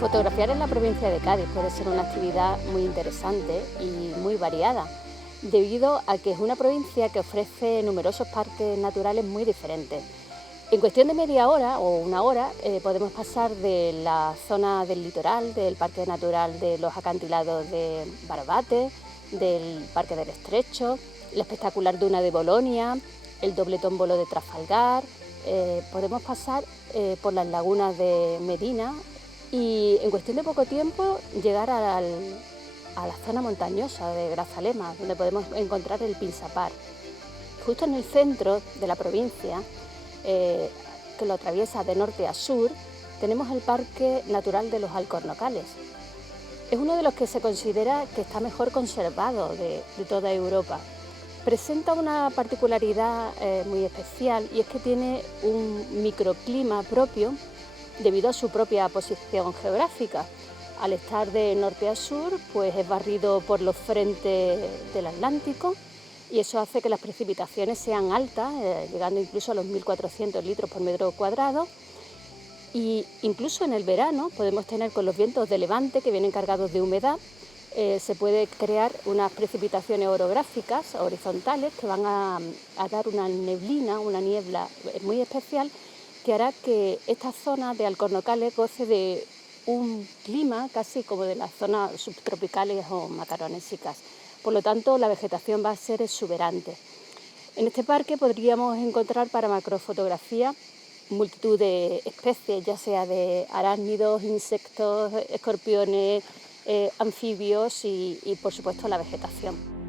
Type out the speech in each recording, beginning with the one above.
Fotografiar en la provincia de Cádiz puede ser una actividad muy interesante y muy variada, debido a que es una provincia que ofrece numerosos parques naturales muy diferentes. En cuestión de media hora o una hora podemos pasar de la zona del litoral, del Parque Natural de los Acantilados de Barbate, del Parque del Estrecho, la espectacular Duna de Bolonia, el doble tómbolo de Trafalgar, podemos pasar por las lagunas de Medina y en cuestión de poco tiempo llegar a la zona montañosa de Grazalema, donde podemos encontrar el Pinsapar. Justo en el centro de la provincia, que lo atraviesa de norte a sur, tenemos el Parque Natural de los Alcornocales. Es uno de los que se considera que está mejor conservado de toda Europa. Presenta una particularidad muy especial, y es que tiene un microclima propio debido a su propia posición geográfica. Al estar de norte a sur, pues es barrido por los frentes del Atlántico, y eso hace que las precipitaciones sean altas, llegando incluso a los 1.400 litros por metro cuadrado. Y incluso en el verano podemos tener, con los vientos de levante que vienen cargados de humedad, se puede crear unas precipitaciones orográficas horizontales que van a dar una neblina, una niebla muy especial, que hará que esta zona de Alcornocales goce de un clima casi como de las zonas subtropicales o macaronésicas. Por lo tanto, la vegetación va a ser exuberante. En este parque podríamos encontrar para macrofotografía multitud de especies, ya sea de arácnidos, insectos, escorpiones, anfibios y por supuesto la vegetación.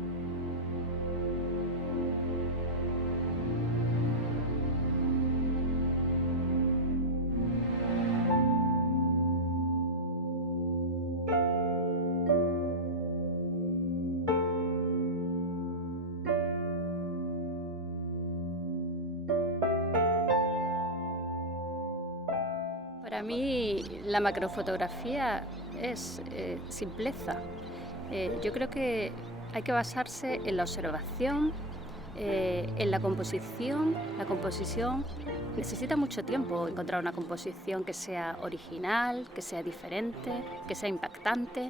Para mí la macrofotografía es simpleza. Yo creo que hay que basarse en la observación, en la composición. La composición necesita mucho tiempo encontrar una composición que sea original, que sea diferente, que sea impactante.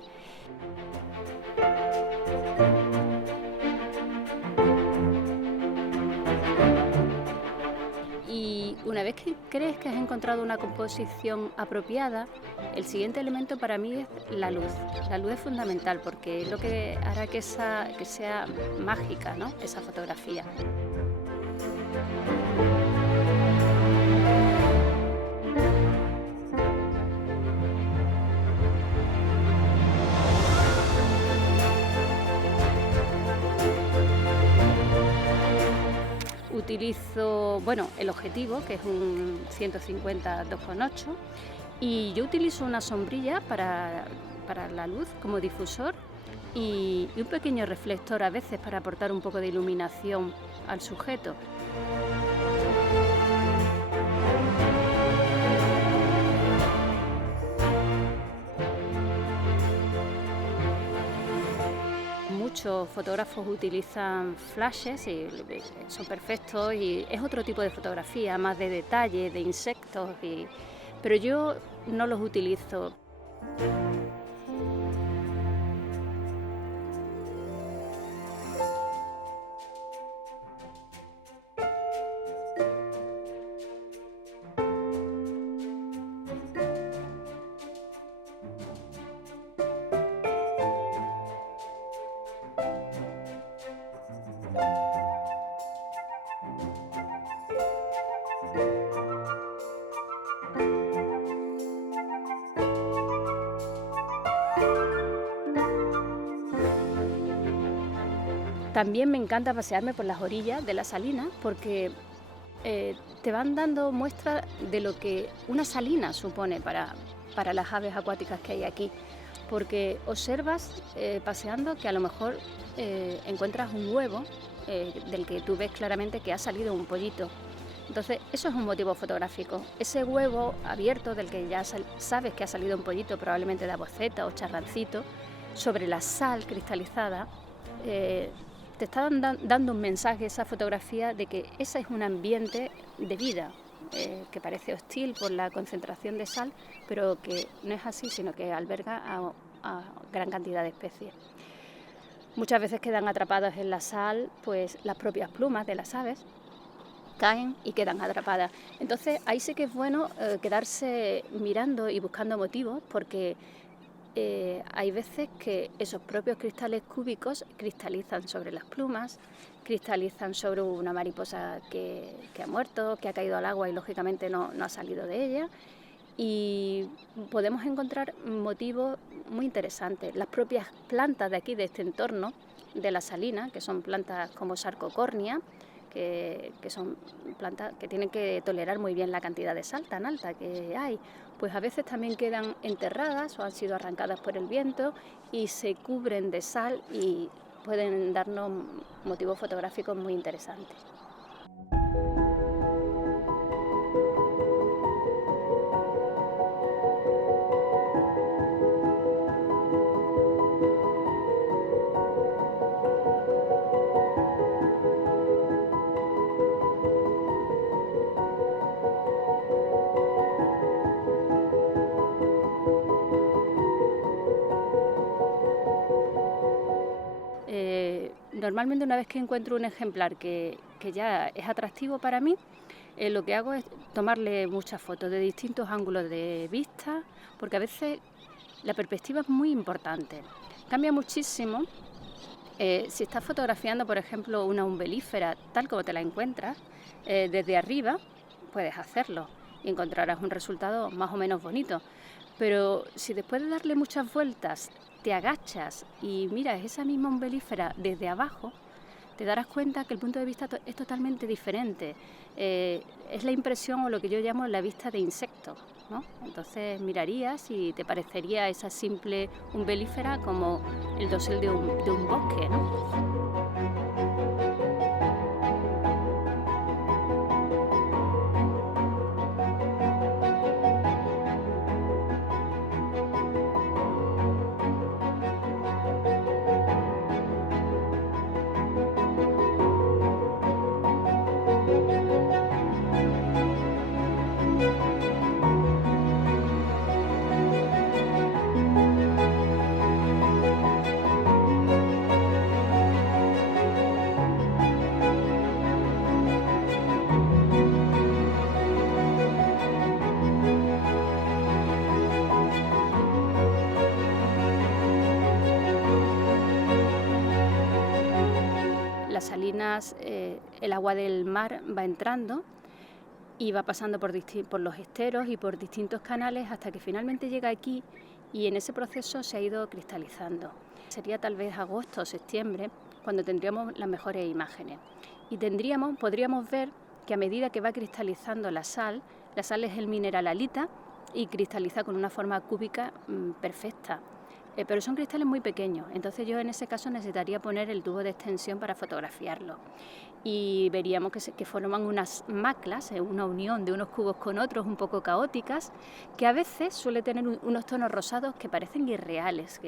Y una vez que crees que has encontrado una composición apropiada, el siguiente elemento para mí es la luz. La luz es fundamental porque es lo que hará que sea mágica, ¿no?, esa fotografía. Utilizo, el objetivo, que es un 150 2,8, y yo utilizo una sombrilla para la luz como difusor y un pequeño reflector a veces para aportar un poco de iluminación al sujeto. Muchos fotógrafos utilizan flashes y son perfectos, y es otro tipo de fotografía, más de detalle, de insectos, pero yo no los utilizo. También me encanta pasearme por las orillas de la salina porque te van dando muestras de lo que una salina supone para las aves acuáticas que hay aquí. Porque observas paseando que a lo mejor encuentras un huevo del que tú ves claramente que ha salido un pollito. Entonces eso es un motivo fotográfico. Ese huevo abierto del que ya sabes que ha salido un pollito, probablemente de aboceta o charrancito, sobre la sal cristalizada, te está dando un mensaje esa fotografía de que ese es un ambiente de vida, que parece hostil por la concentración de sal, pero que no es así, sino que alberga a gran cantidad de especies. Muchas veces quedan atrapadas en la sal, pues las propias plumas de las aves caen y quedan atrapadas. Entonces ahí sí que es bueno quedarse mirando y buscando motivos, porque hay veces que esos propios cristales cúbicos cristalizan sobre las plumas, cristalizan sobre una mariposa que ha muerto, que ha caído al agua y lógicamente no ha salido de ella, y podemos encontrar motivos muy interesantes. Las propias plantas de aquí, de este entorno de la salina, que son plantas como Sarcocornia, que son plantas que tienen que tolerar muy bien la cantidad de sal tan alta que hay, pues a veces también quedan enterradas o han sido arrancadas por el viento y se cubren de sal y pueden darnos motivos fotográficos muy interesantes. Normalmente una vez que encuentro un ejemplar que ya es atractivo para mí, lo que hago es tomarle muchas fotos de distintos ángulos de vista, porque a veces la perspectiva es muy importante. Cambia muchísimo si estás fotografiando, por ejemplo, una umbelífera tal como te la encuentras, desde arriba puedes hacerlo y encontrarás un resultado más o menos bonito. Pero si después de darle muchas vueltas te agachas y miras esa misma umbelífera desde abajo, te darás cuenta que el punto de vista es totalmente diferente. Es la impresión o lo que yo llamo la vista de insecto, ¿no? Entonces mirarías y te parecería esa simple umbelífera como el dosel de un bosque, ¿no? Las salinas, el agua del mar va entrando y va pasando por los esteros y por distintos canales hasta que finalmente llega aquí y en ese proceso se ha ido cristalizando. Sería tal vez agosto o septiembre cuando tendríamos las mejores imágenes y podríamos ver que a medida que va cristalizando la sal es el mineral halita y cristaliza con una forma cúbica perfecta. Pero son cristales muy pequeños, entonces yo en ese caso necesitaría poner el tubo de extensión para fotografiarlo. Y veríamos que forman unas maclas, una unión de unos cubos con otros un poco caóticas, que a veces suele tener unos tonos rosados que parecen irreales,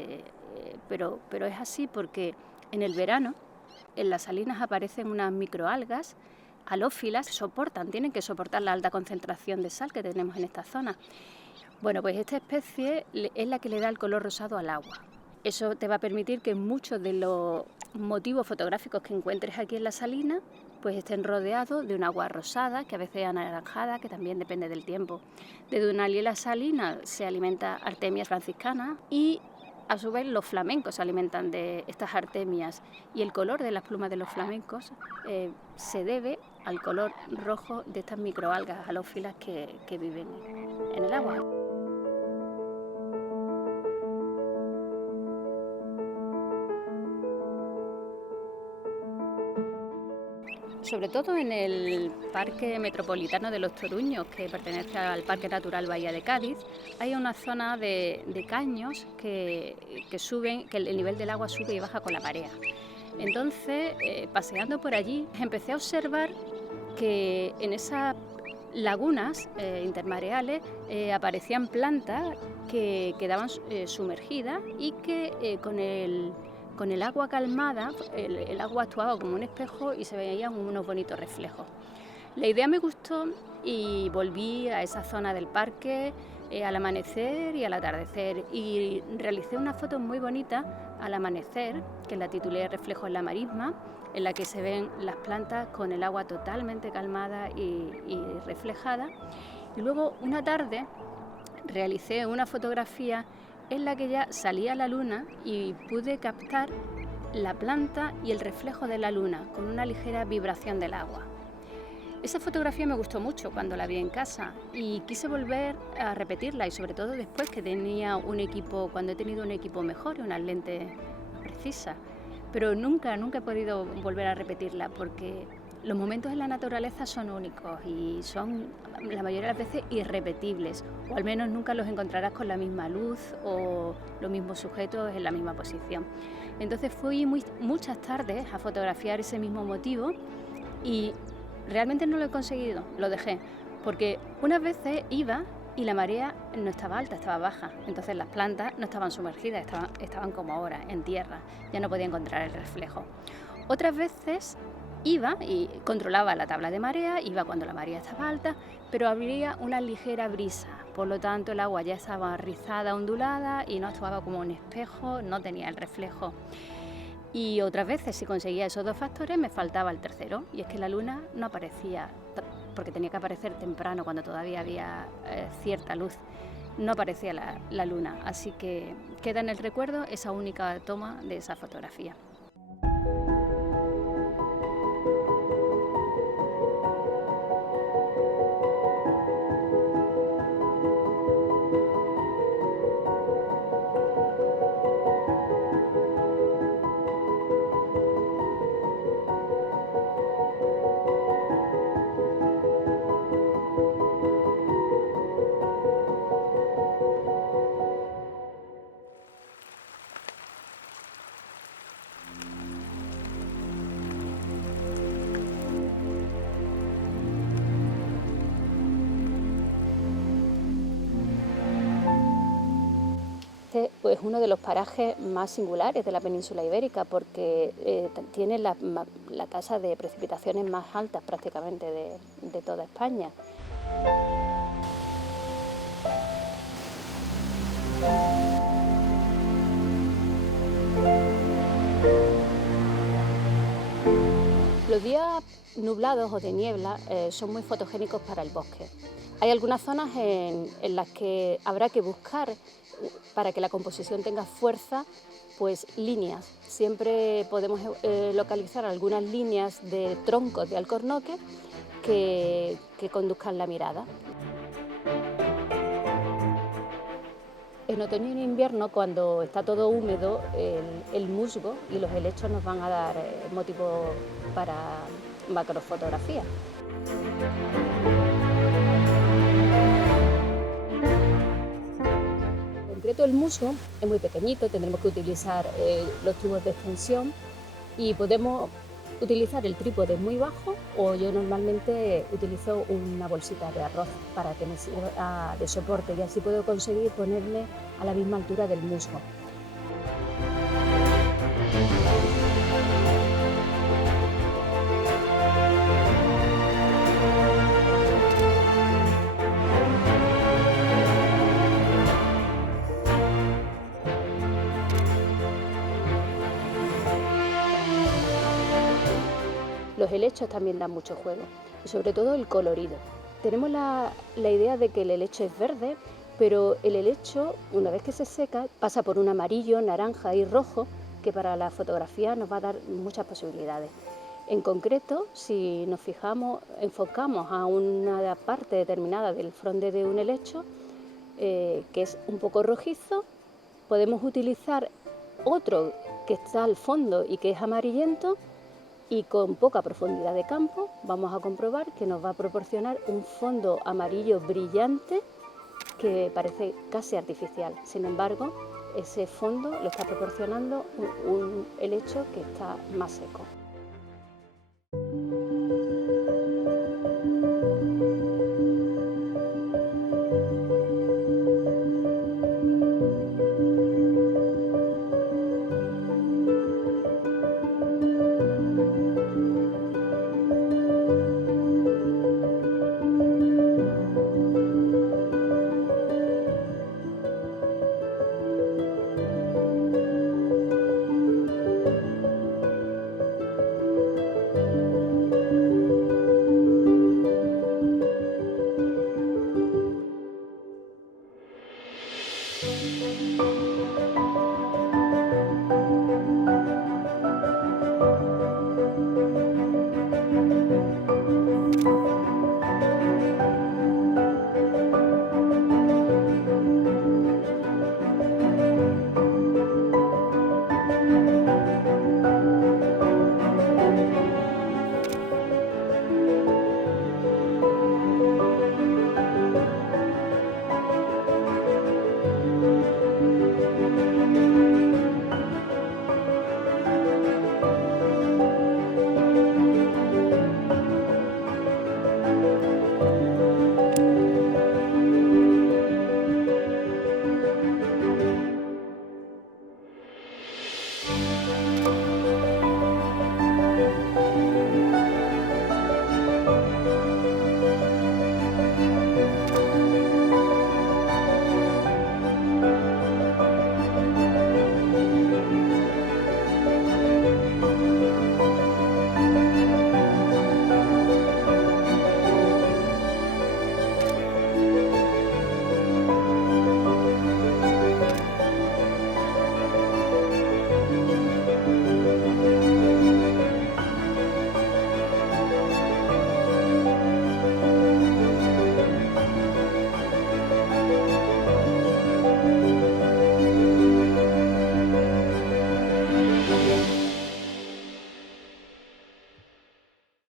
pero es así porque en el verano en las salinas aparecen unas microalgas halófilas, tienen que soportar la alta concentración de sal que tenemos en esta zona. Bueno, pues esta especie es la que le da el color rosado al agua. Eso te va a permitir que muchos de los motivos fotográficos que encuentres aquí en la salina pues estén rodeados de un agua rosada, que a veces es anaranjada, que también depende del tiempo. De Dunalia salina se alimenta Artemia franciscana y a su vez los flamencos se alimentan de estas artemias y el color de las plumas de los flamencos se debe al color rojo de estas microalgas halófilas que viven en el agua. sobre todo en el Parque Metropolitano de los Toruños, que pertenece al Parque Natural Bahía de Cádiz, hay una zona de caños que suben, que el nivel del agua sube y baja con la marea. Entonces, paseando por allí, empecé a observar que en esas lagunas intermareales aparecían plantas que quedaban sumergidas y que con el agua calmada, el agua actuaba como un espejo y se veían unos bonitos reflejos. La idea me gustó y volví a esa zona del parque al amanecer y al atardecer, y realicé una foto muy bonita al amanecer, que la titulé Reflejo en la marisma, en la que se ven las plantas con el agua totalmente calmada y reflejada. Y luego una tarde realicé una fotografía en la que ya salía la luna y pude captar la planta y el reflejo de la luna con una ligera vibración del agua. Esa fotografía me gustó mucho cuando la vi en casa y quise volver a repetirla, y sobre todo después que tenía un equipo, cuando he tenido un equipo mejor y unas lentes precisas. Pero nunca he podido volver a repetirla, porque los momentos en la naturaleza son únicos y son la mayoría de las veces irrepetibles, o al menos nunca los encontrarás con la misma luz o los mismos sujetos en la misma posición. Entonces fui muchas tardes a fotografiar ese mismo motivo y realmente no lo he conseguido, lo dejé, porque unas veces iba y la marea no estaba alta, estaba baja, entonces las plantas no estaban sumergidas, estaban como ahora, en tierra, ya no podía encontrar el reflejo. Otras veces iba y controlaba la tabla de marea, iba cuando la marea estaba alta, pero habría una ligera brisa, por lo tanto el agua ya estaba rizada, ondulada y no actuaba como un espejo, no tenía el reflejo. Y otras veces, si conseguía esos dos factores, me faltaba el tercero, y es que la luna no aparecía, porque tenía que aparecer temprano, cuando todavía había cierta luz. No aparecía la luna, así que queda en el recuerdo esa única toma de esa fotografía. Este es uno de los parajes más singulares de la península ibérica, porque tiene la tasa de precipitaciones más altas prácticamente de toda España. Los días nublados o de niebla son muy fotogénicos para el bosque. Hay algunas zonas en las que habrá que buscar, para que la composición tenga fuerza, pues líneas. Siempre podemos localizar algunas líneas de troncos de alcornoque que conduzcan la mirada. En otoño y en invierno, cuando está todo húmedo, el musgo y los helechos nos van a dar motivo para macrofotografía. En concreto, el musgo es muy pequeñito, tendremos que utilizar los tubos de extensión, y podemos utilizar el trípode muy bajo, o yo normalmente utilizo una bolsita de arroz para que me sirva de soporte, y así puedo conseguir ponerme a la misma altura del musgo. Los helechos también dan mucho juego, y sobre todo el colorido. Tenemos la idea de que el helecho es verde, pero el helecho, una vez que se seca, pasa por un amarillo, naranja y rojo, que para la fotografía nos va a dar muchas posibilidades. En concreto, si nos enfocamos a una parte determinada del fronde de un helecho, que es un poco rojizo, podemos utilizar otro que está al fondo y que es amarillento, y con poca profundidad de campo vamos a comprobar que nos va a proporcionar un fondo amarillo brillante que parece casi artificial. Sin embargo, ese fondo lo está proporcionando el hecho que está más seco.